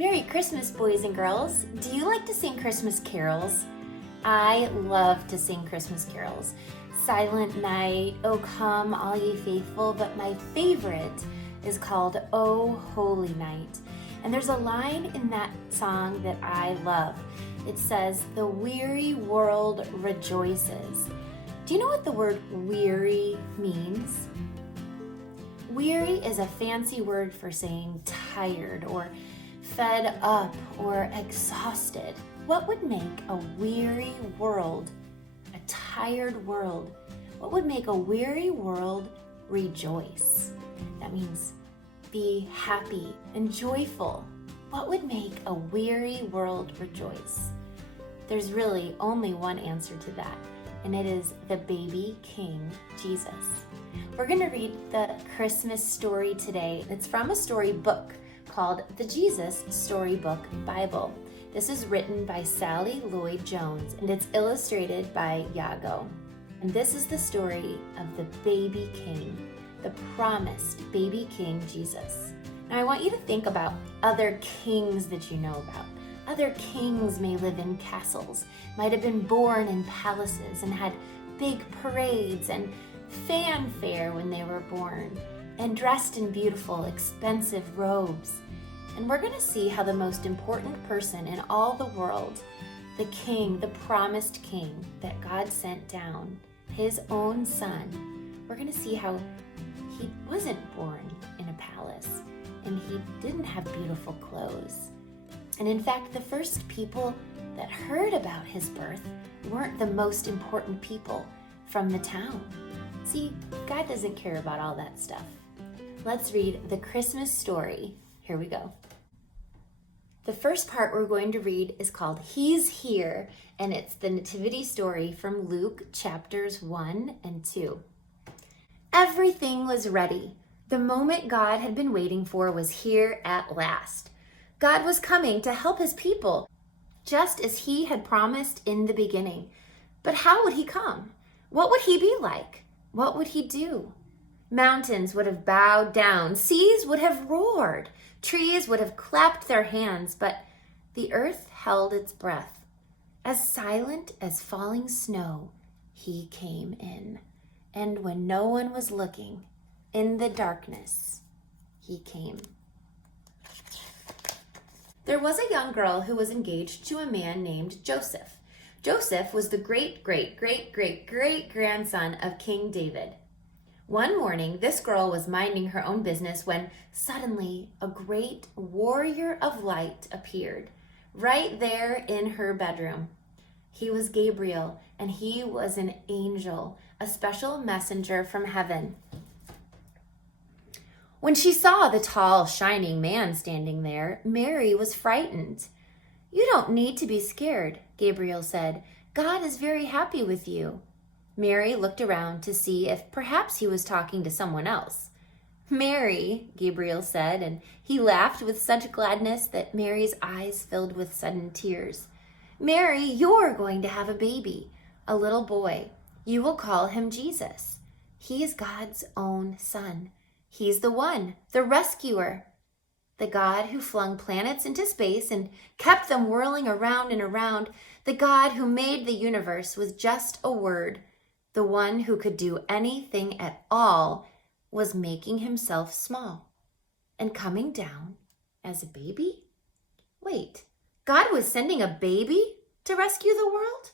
Merry Christmas, boys and girls. Do you like to sing Christmas carols? I love to sing Christmas carols. Silent Night, O Come All Ye Faithful, but my favorite is called O Holy Night. And there's a line in that song that I love. It says, "The weary world rejoices." Do you know what the word weary means? Weary is a fancy word for saying tired or fed up or exhausted. What would make a weary world, a tired world, what would make a weary world rejoice? That means be happy and joyful. What would make a weary world rejoice? There's really only one answer to that, and it is the baby King, Jesus. We're going to read the Christmas story today. It's from a storybook called the Jesus Storybook Bible. This is written by Sally Lloyd Jones, and it's illustrated by Yago. And this is the story of the baby King, the promised baby King Jesus. Now I want you to think about other kings that you know about. Other kings may live in castles, might have been born in palaces and had big parades and fanfare when they were born, and dressed in beautiful, expensive robes. And we're going to see how the most important person in all the world, the king, the promised king that God sent down, his own son, we're going to see how he wasn't born in a palace and he didn't have beautiful clothes. And in fact, the first people that heard about his birth weren't the most important people from the town. See, God doesn't care about all that stuff. Let's read the Christmas story. Here we go. The first part we're going to read is called Hes Here, and it's the nativity story from Luke chapters 1 and 2. Everything was ready. The moment God had been waiting for was here at last. God was coming to help his people, just as he had promised in the beginning. But how would he come? What would he be like? What would he do? Mountains would have bowed down, seas would have roared, trees would have clapped their hands, but the earth held its breath. As silent as falling snow, he came in. And when no one was looking, in the darkness, he came. There was a young girl who was engaged to a man named Joseph. Joseph was the great-great-great-great-grandson of King David. One morning, this girl was minding her own business when suddenly a great warrior of light appeared right there in her bedroom. He was Gabriel, and he was an angel, a special messenger from heaven. When she saw the tall, shining man standing there, Mary was frightened. "You don't need to be scared," Gabriel said. "God is very happy with you." Mary looked around to see if perhaps he was talking to someone else. "Mary," Gabriel said, and he laughed with such gladness that Mary's eyes filled with sudden tears. "Mary, you're going to have a baby, a little boy. You will call him Jesus. He is God's own son. He's the one, the rescuer. The God who flung planets into space and kept them whirling around and around. The God who made the universe with just a word. The one who could do anything at all was making himself small and coming down as a baby? Wait, God was sending a baby to rescue the world?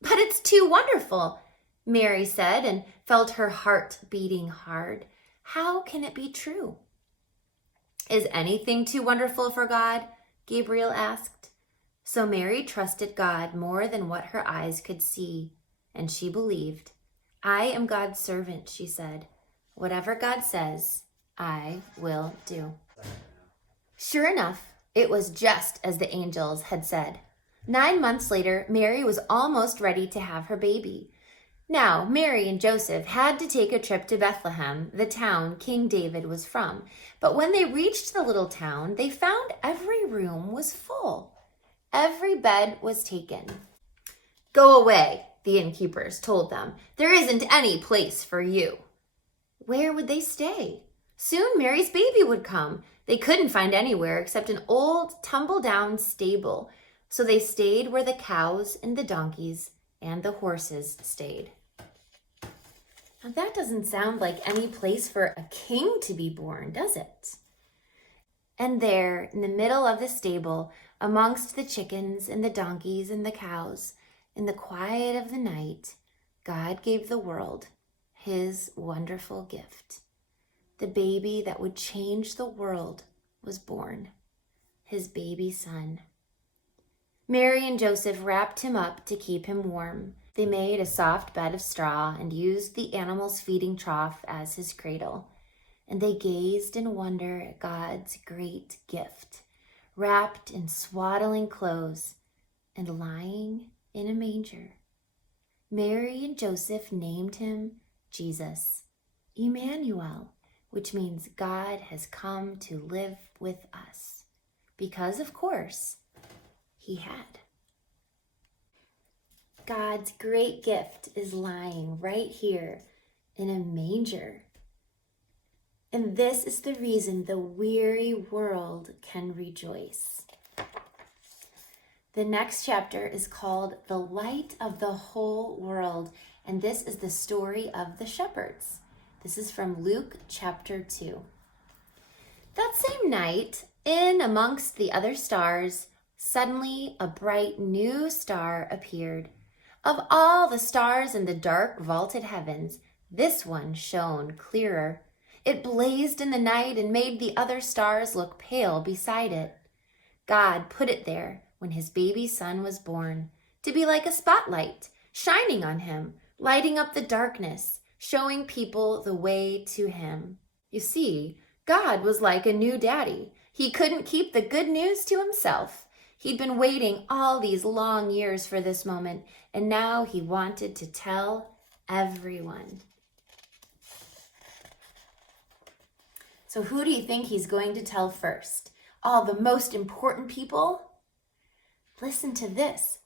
But it's too wonderful, Mary said, and felt her heart beating hard. How can it be true? Is anything too wonderful for God? Gabriel asked. So Mary trusted God more than what her eyes could see, and she believed. "I am God's servant," she said. "Whatever God says, I will do." Sure enough, it was just as the angels had said. 9 months later, Mary was almost ready to have her baby. Now, Mary and Joseph had to take a trip to Bethlehem, the town King David was from. But when they reached the little town, they found every room was full. Every bed was taken. "Go away," the innkeepers told them. "There isn't any place for you." Where would they stay? Soon Mary's baby would come. They couldn't find anywhere except an old tumble-down stable, so they stayed where the cows and the donkeys and the horses stayed. Now that doesn't sound like any place for a king to be born, does it? And there, in the middle of the stable, amongst the chickens and the donkeys and the cows, in the quiet of the night, God gave the world his wonderful gift. The baby that would change the world was born, his baby son. Mary and Joseph wrapped him up to keep him warm. They made a soft bed of straw and used the animal's feeding trough as his cradle. And they gazed in wonder at God's great gift, wrapped in swaddling clothes and lying in a manger. Mary and Joseph named him Jesus, Emmanuel, which means God has come to live with us. Because, of course, he had. God's great gift is lying right here in a manger. And this is the reason the weary world can rejoice. The next chapter is called The Light of the Whole World, and this is the story of the shepherds. This is from Luke chapter 2. That same night, in amongst the other stars, suddenly a bright new star appeared. Of all the stars in the dark vaulted heavens, this one shone clearer. It blazed in the night and made the other stars look pale beside it. God put it there when his baby son was born, to be like a spotlight, shining on him, lighting up the darkness, showing people the way to him. You see, God was like a new daddy. He couldn't keep the good news to himself. He'd been waiting all these long years for this moment, and now he wanted to tell everyone. So who do you think he's going to tell first? All the most important people? Listen to this.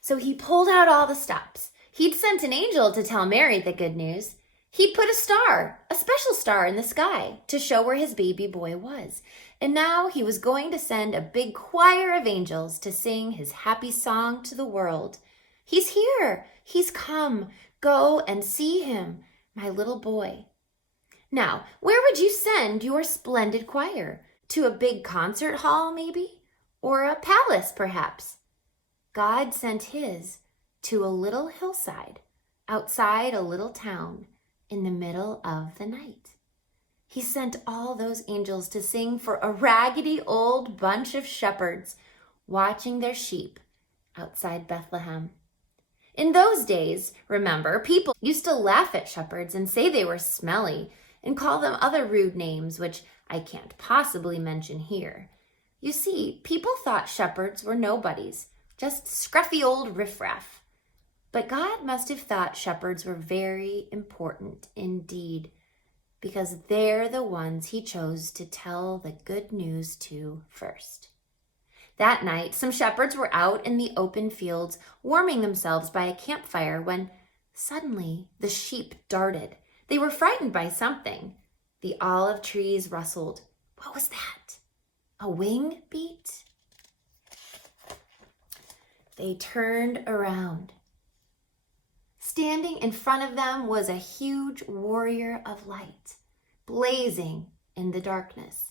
So he pulled out all the stops. He'd sent an angel to tell Mary the good news. He'd put a star, a special star in the sky to show where his baby boy was. And now he was going to send a big choir of angels to sing his happy song to the world. He's here. He's come. Go and see him, my little boy. Now, where would you send your splendid choir? To a big concert hall, maybe? Or a palace, perhaps? God sent his to a little hillside, outside a little town, in the middle of the night. He sent all those angels to sing for a raggedy old bunch of shepherds watching their sheep outside Bethlehem. In those days, remember, people used to laugh at shepherds and say they were smelly and call them other rude names, which I can't possibly mention here. You see, people thought shepherds were nobodies, just scruffy old riffraff. But God must have thought shepherds were very important indeed, because they're the ones he chose to tell the good news to first. That night, some shepherds were out in the open fields, warming themselves by a campfire when suddenly the sheep darted. They were frightened by something. The olive trees rustled. What was that? A wing beat? They turned around. Standing in front of them was a huge warrior of light, blazing in the darkness.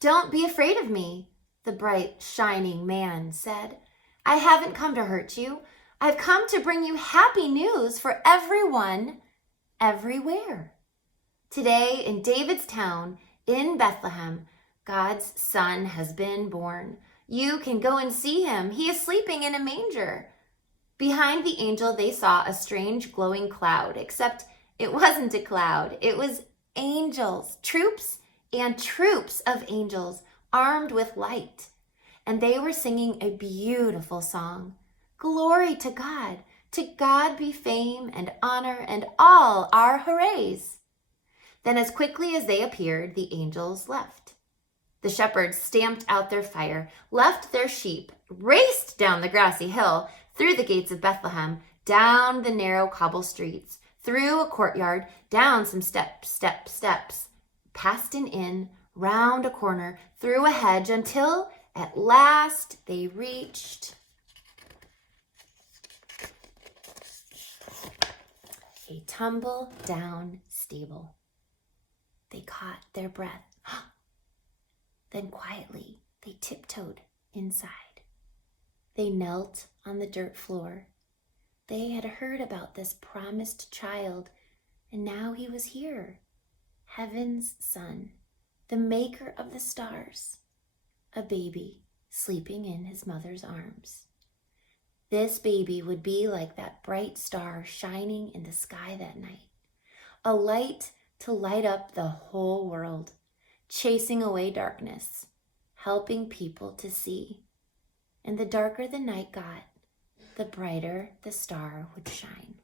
"Don't be afraid of me," the bright, shining man said. "I haven't come to hurt you. I've come to bring you happy news for everyone, everywhere. Today in David's town, in Bethlehem, God's son has been born. You can go and see him. He is sleeping in a manger." Behind the angel, they saw a strange glowing cloud, except it wasn't a cloud. It was angels, troops and troops of angels armed with light. And they were singing a beautiful song. Glory to God. To God be fame and honor and all our hoorays. Then as quickly as they appeared, the angels left. The shepherds stamped out their fire, left their sheep, raced down the grassy hill, through the gates of Bethlehem, down the narrow cobble streets, through a courtyard, down some steps, past an inn, round a corner, through a hedge, until at last they reached a tumble-down stable. They caught their breath. Then quietly, they tiptoed inside. They knelt on the dirt floor. They had heard about this promised child, and now he was here, heaven's son, the maker of the stars, a baby sleeping in his mother's arms. This baby would be like that bright star shining in the sky that night, a light to light up the whole world, chasing away darkness, helping people to see. And the darker the night got, the brighter the star would shine.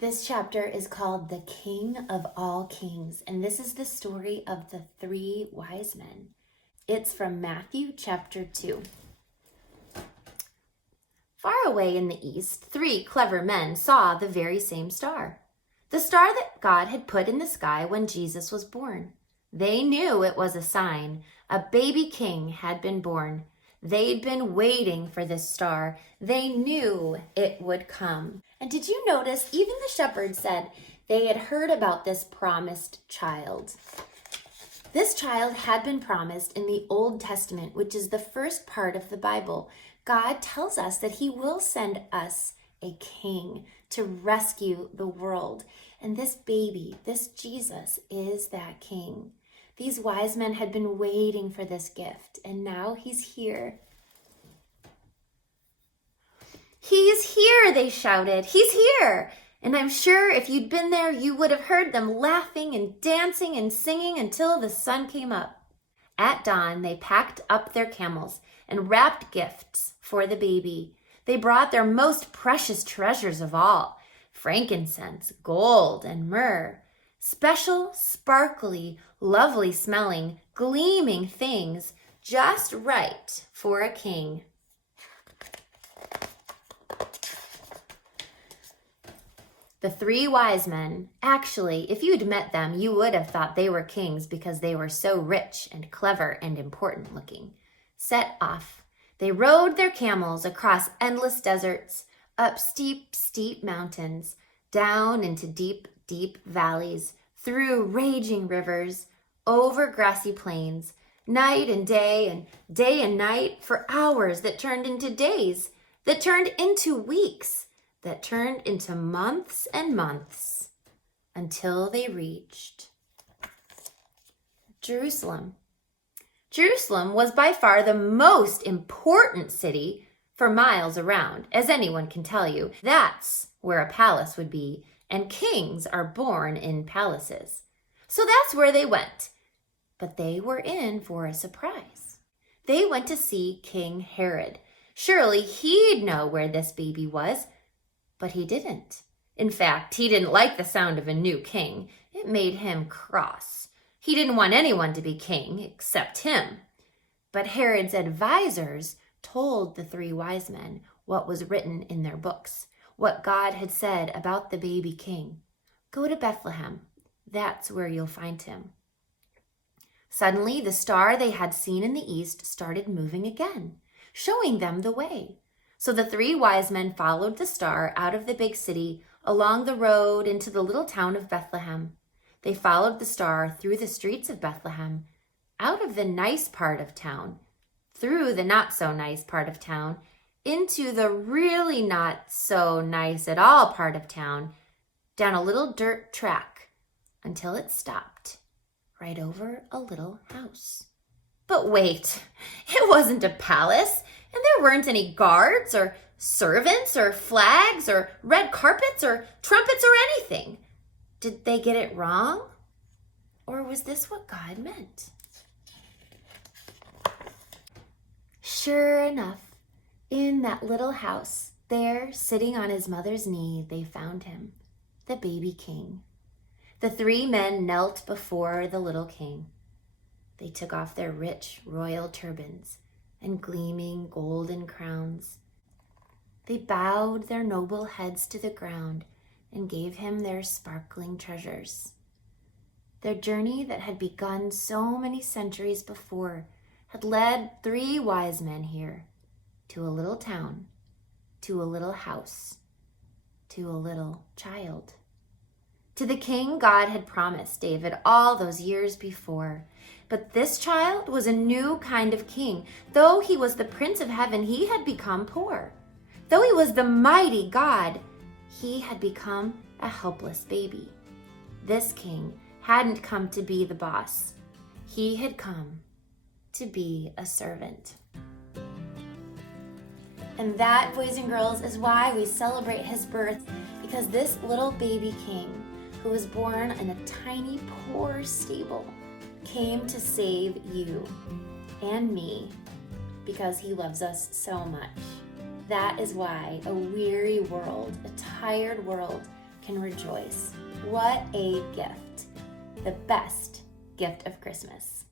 This chapter is called The King of All Kings, and this is the story of the 3 wise men. It's from Matthew chapter 2. Far away in the east, 3 clever men saw the very same star, the star that God had put in the sky when Jesus was born. They knew it was a sign. A baby king had been born. They'd been waiting for this star. They knew it would come. And did you notice, even the shepherds said they had heard about this promised child. This child had been promised in the Old Testament, which is the first part of the Bible. God tells us that he will send us a king to rescue the world. And this baby, this Jesus, is that king. These wise men had been waiting for this gift, and now he's here. He's here, they shouted. He's here. And I'm sure if you'd been there, you would have heard them laughing and dancing and singing until the sun came up. At dawn, they packed up their camels and wrapped gifts for the baby. They brought their most precious treasures of all, frankincense, gold, and myrrh. Special, sparkly, lovely smelling, gleaming things, just right for a king. The 3 wise men, actually, if you'd met them, you would have thought they were kings because they were so rich and clever and important looking. Set off. They rode their camels across endless deserts, up steep, steep mountains, down into deep, deep valleys, through raging rivers, over grassy plains, night and day and night, for hours that turned into days, that turned into weeks, that turned into months and months, until they reached Jerusalem. Jerusalem was by far the most important city for miles around, as anyone can tell you. That's where a palace would be, and kings are born in palaces. So that's where they went. But they were in for a surprise. They went to see King Herod. Surely he'd know where this baby was, but he didn't. In fact, he didn't like the sound of a new king. It made him cross. He didn't want anyone to be king except him. But Herod's advisors told the 3 wise men what was written in their books, what God had said about the baby king. Go to Bethlehem. That's where you'll find him. Suddenly, the star they had seen in the east started moving again, showing them the way. So the 3 wise men followed the star out of the big city, along the road into the little town of Bethlehem. They followed the star through the streets of Bethlehem, out of the nice part of town, through the not so nice part of town, into the really not so nice at all part of town, down a little dirt track, until it stopped right over a little house. But wait, it wasn't a palace, and there weren't any guards or servants or flags or red carpets or trumpets or anything. Did they get it wrong? Or was this what God meant? Sure enough, in that little house, there, sitting on his mother's knee, they found him, the baby king. The 3 men knelt before the little king. They took off their rich royal turbans and gleaming golden crowns. They bowed their noble heads to the ground and gave him their sparkling treasures. Their journey that had begun so many centuries before had led 3 wise men here to a little town, to a little house, to a little child. To the king God had promised David all those years before. But this child was a new kind of king. Though he was the Prince of Heaven, he had become poor. Though he was the mighty God, he had become a helpless baby. This king hadn't come to be the boss. He had come to be a servant. And that, boys and girls, is why we celebrate his birth, because this little baby king, who was born in a tiny, poor stable, came to save you and me because he loves us so much. That is why a weary world, a tired world, can rejoice. What a gift! The best gift of Christmas.